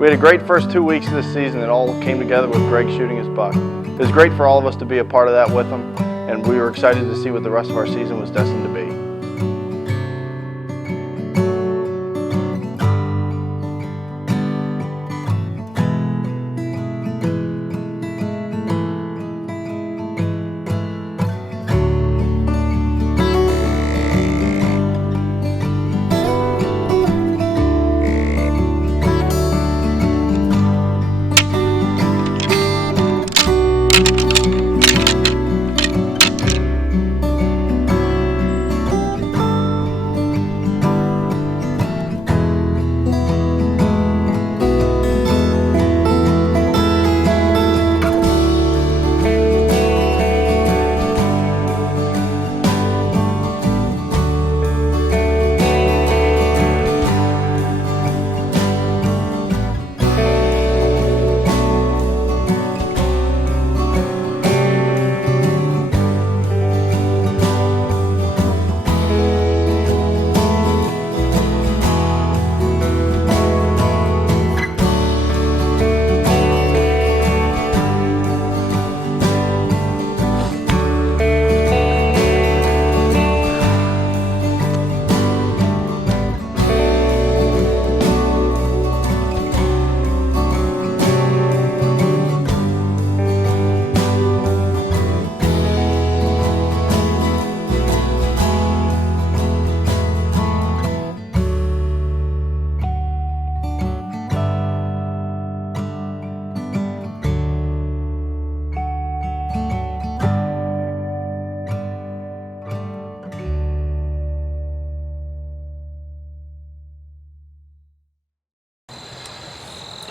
We had a great first 2 weeks of this season. It all came together with Greg shooting his buck. It was great for all of us to be a part of that with him, and we were excited to see what the rest of our season was destined to be.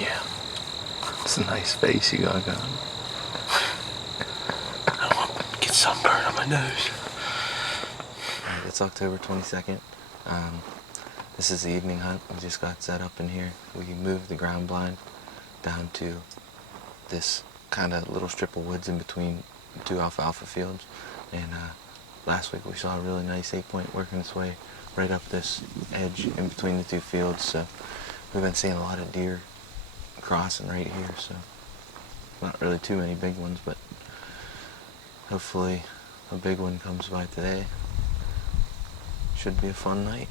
Yeah, it's a nice face you got going. I don't want to get sunburn on my nose. Alright, it's October 22nd. This is the evening hunt. We just got set up in here. We moved the ground blind down to this kind of little strip of woods in between two alfalfa fields. And last week we saw a really nice 8-point working its way right up this edge in between the two fields. So we've been seeing a lot of deer crossing right here. So not really too many big ones, but hopefully a big one comes by today. Should be a fun night.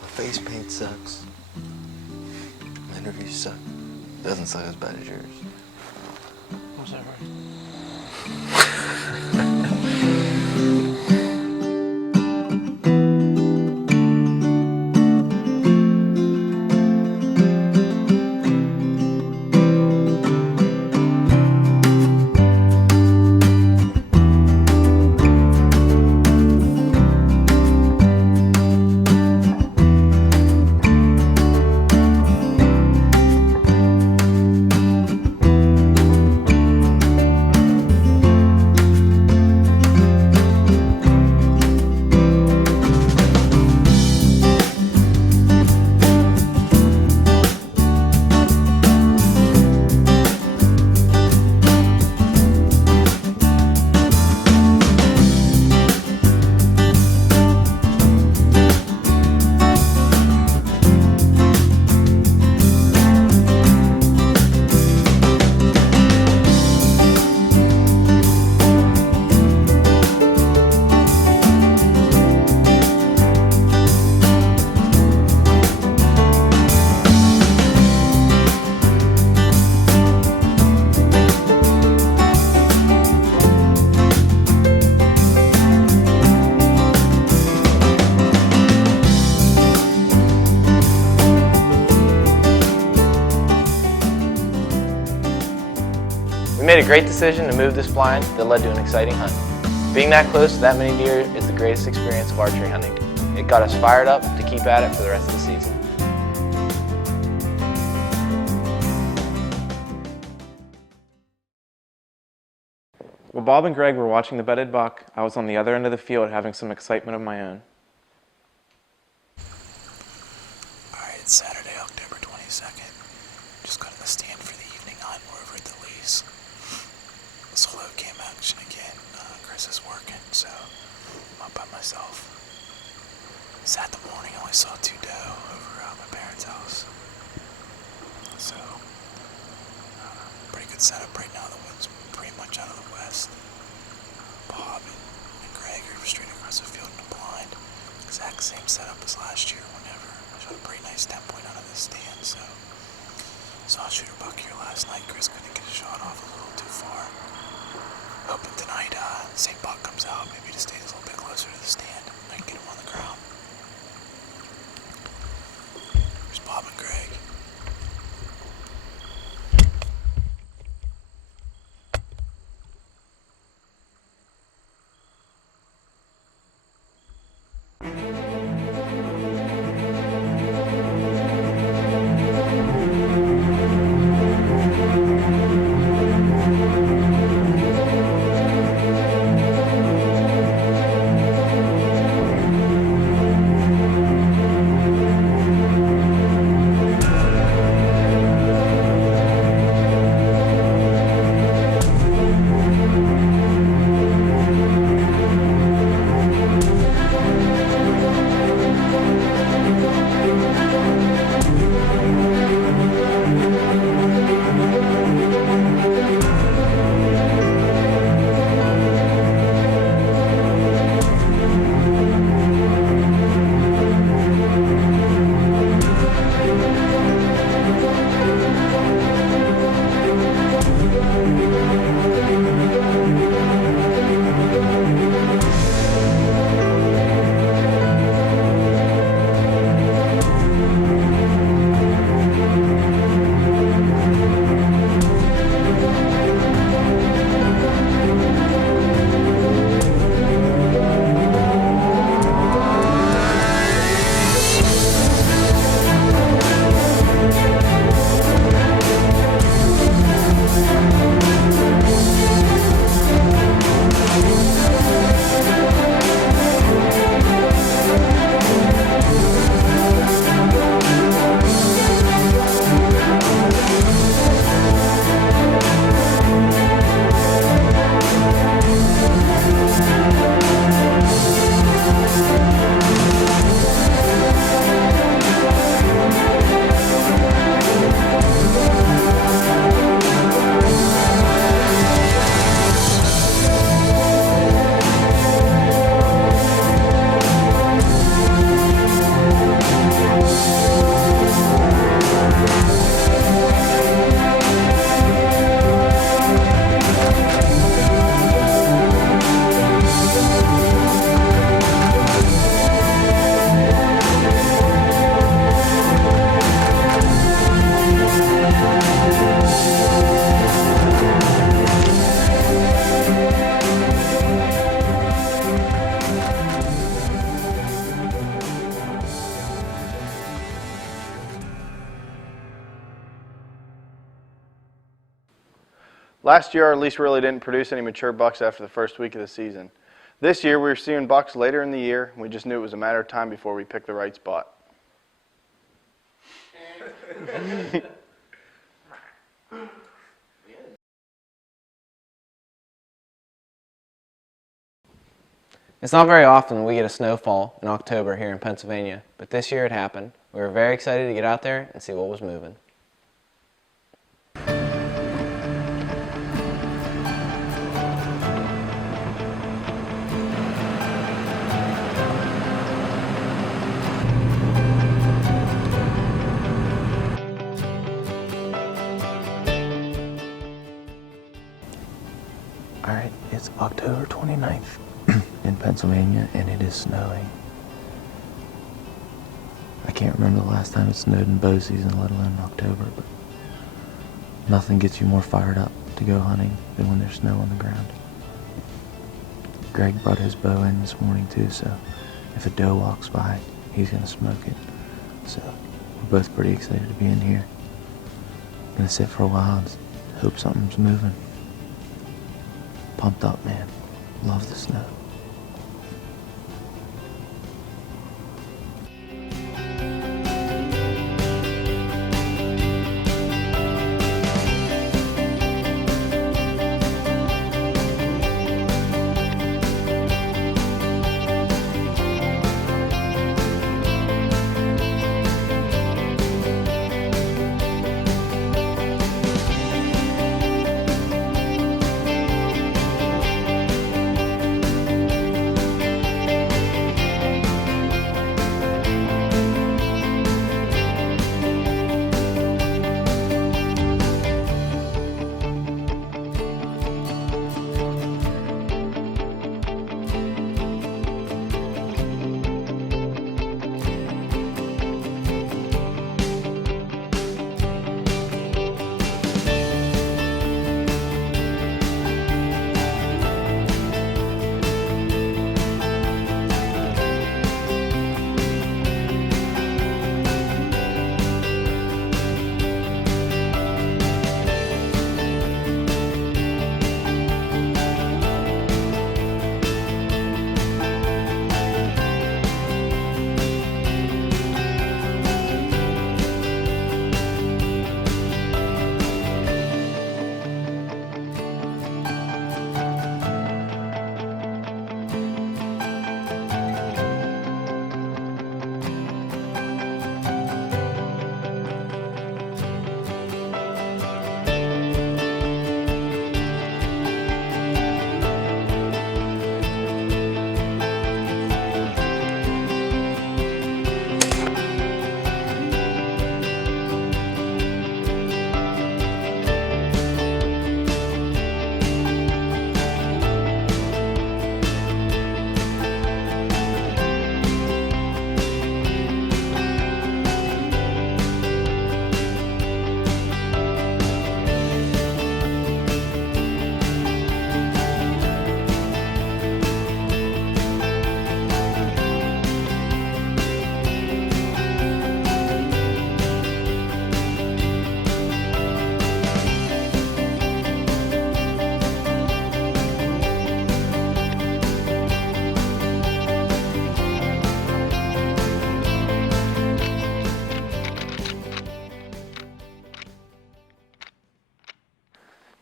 My face paint sucks. My interviews suck. Doesn't suck as bad as yours. Was that right? We made a great decision to move this blind that led to an exciting hunt. Being that close to that many deer is the greatest experience of archery hunting. It got us fired up to keep at it for the rest of the season. While Bob and Greg were watching the bedded buck, I was on the other end of the field having some excitement of my own. Alright, it's Saturday, October 22nd. Just got in the stand for the evening hunt. We're over at the lease. Solo cam action again. Chris is working, so up by myself. Sat the morning, only saw 2 doe over at my parents' house. So, pretty good setup right now. The wind's pretty much out of the west. Bob and Greg are straight across the field in the blind. Exact same setup as last year whenever. I shot a pretty nice 10 point out of this stand, so. Saw a shooter buck here last night. Chris couldn't get a shot off a little too far. Hoping tonight, same buck comes out. Maybe he just stays a little bit closer to the stand and I can get him on the ground. There's Bob and Greg. Last year, our lease really didn't produce any mature bucks after the first week of the season. This year, we were seeing bucks later in the year, and we just knew it was a matter of time before we picked the right spot. It's not very often we get a snowfall in October here in Pennsylvania, but this year it happened. We were very excited to get out there and see what was moving. Alright, it's October 29th in Pennsylvania and it is snowing. I can't remember the last time it snowed in bow season, let alone in October, but nothing gets you more fired up to go hunting than when there's snow on the ground. Greg brought his bow in this morning too, so if a doe walks by, he's gonna smoke it. So we're both pretty excited to be in here. Gonna sit for a while and hope something's moving. Pumped up, man. Love the snow.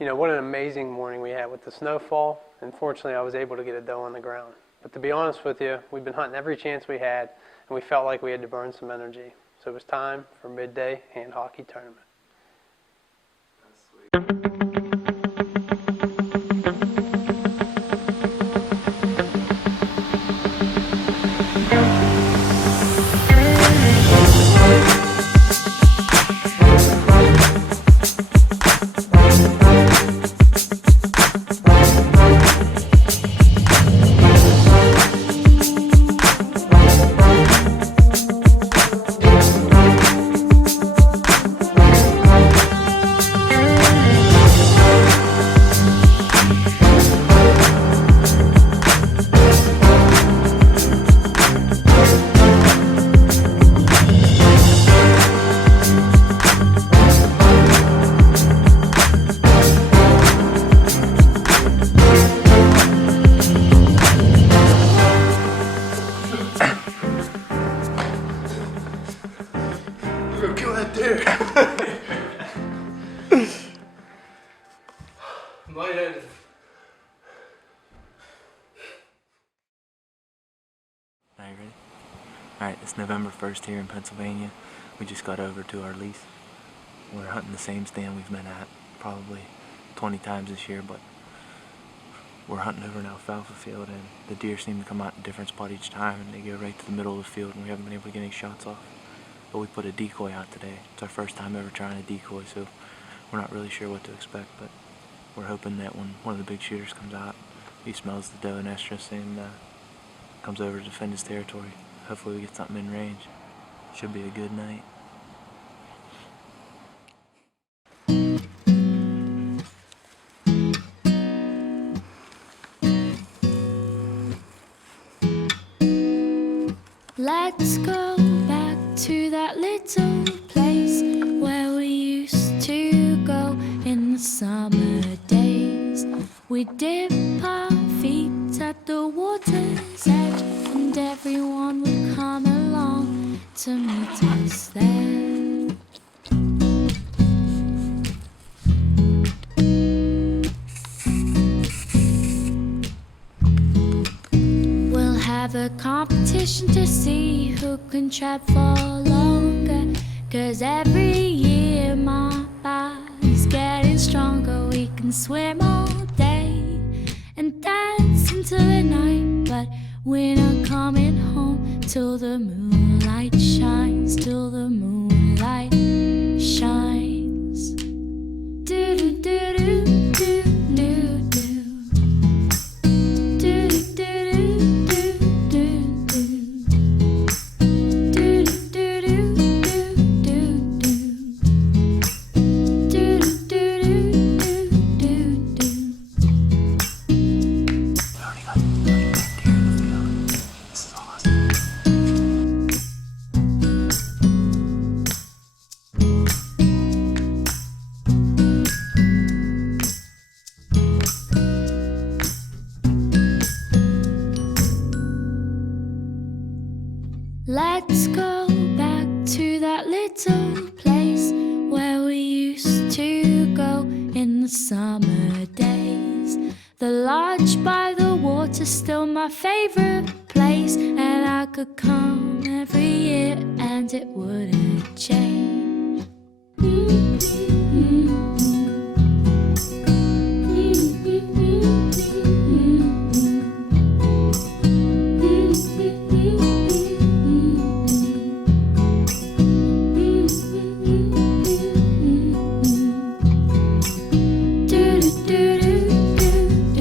You know, what an amazing morning we had with the snowfall. Unfortunately, I was able to get a doe on the ground. But to be honest with you, we've been hunting every chance we had, and we felt like we had to burn some energy. So it was time for midday hand hockey tournament. Are you ready? Alright, it's November 1st here in Pennsylvania. We just got over to our lease. We're hunting the same stand we've been at probably 20 times this year, but we're hunting over an alfalfa field, and the deer seem to come out in a different spot each time, and they go right to the middle of the field, and we haven't been able to get any shots off. But we put a decoy out today. It's our first time ever trying a decoy, so we're not really sure what to expect, but we're hoping that when one of the big shooters comes out, he smells the doe and estrus and comes over to defend his territory. Hopefully we get something in range. Should be a good night. Let's go back to that little place where we used to go in the summer days. We dip our feet at the water's edge, and everyone would come along to meet us there. We'll have a competition to see who can trap for longer, 'cause every year my body's getting stronger. We can swim all day and dance into the night, but we're not coming home till the moonlight shines, till the moonlight shines. Do do do do do do do. Do do do do do do. Do do do do do do. Do do do do do do. We already got deer in the field. This is awesome. Let's go back to that little place where we used to go in the summer days. The lodge by the water's still my favorite place, and I could come every year and it wouldn't change. Do do do do do.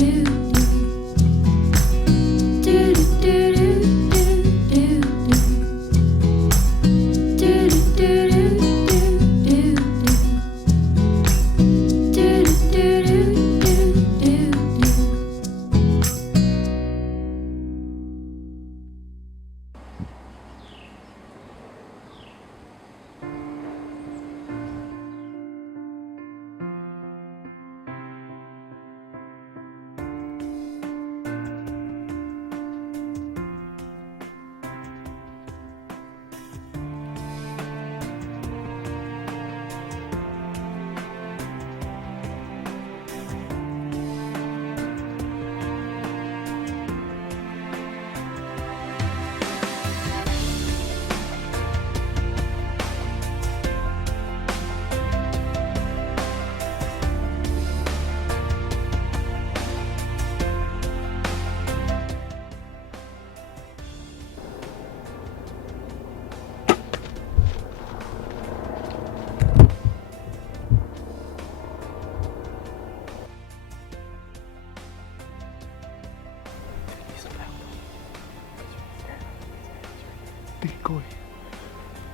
Decoy.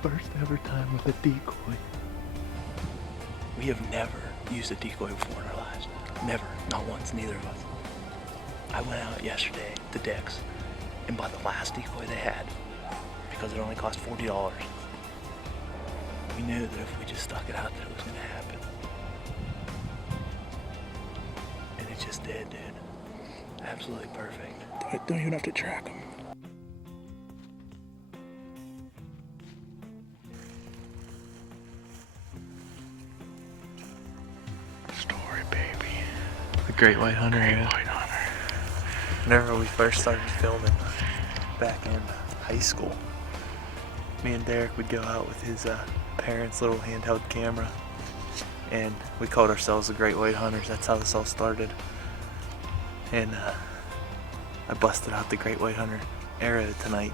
First ever time with a decoy. We have never used a decoy before in our lives. Never. Not once, neither of us. I went out yesterday to Dick's and bought the last decoy they had because it only cost $40. We knew that if we just stuck it out that it was going to happen. And it just did, dude. Absolutely perfect. Don't even have to track them. Story, baby. The Great White Hunter. Great White Hunter. Whenever we first started filming back in high school, me and Derek would go out with his parents' little handheld camera, and we called ourselves the Great White Hunters. That's how this all started. And I busted out the Great White Hunter arrow tonight.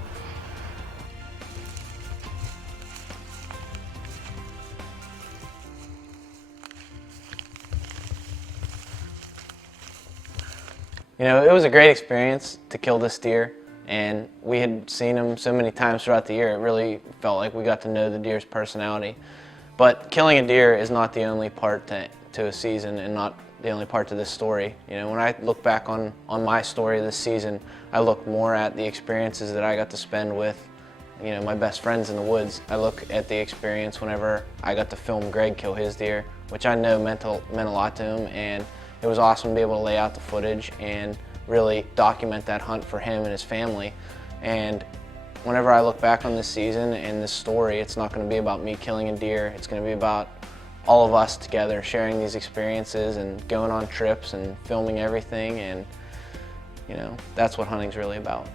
You know, it was a great experience to kill this deer, and we had seen him so many times throughout the year, it really felt like we got to know the deer's personality. But killing a deer is not the only part to a season and not the only part to this story. You know, when I look back on my story this season, I look more at the experiences that I got to spend with, you know, my best friends in the woods. I look at the experience whenever I got to film Greg kill his deer, which I know meant a lot to him, and it was awesome to be able to lay out the footage and really document that hunt for him and his family. And whenever I look back on this season and this story, it's not going to be about me killing a deer. It's going to be about all of us together sharing these experiences and going on trips and filming everything. And, you know, that's what hunting's really about.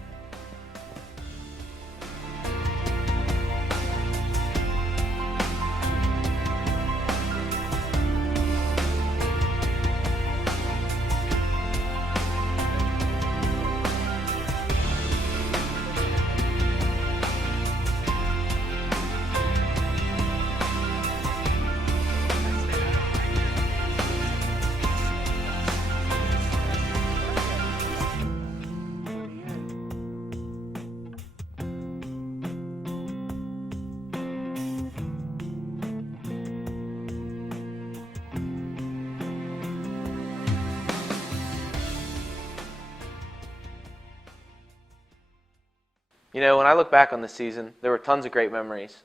You know, when I look back on this season, there were tons of great memories.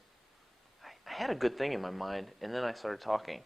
I had a good thing in my mind, and then I started talking.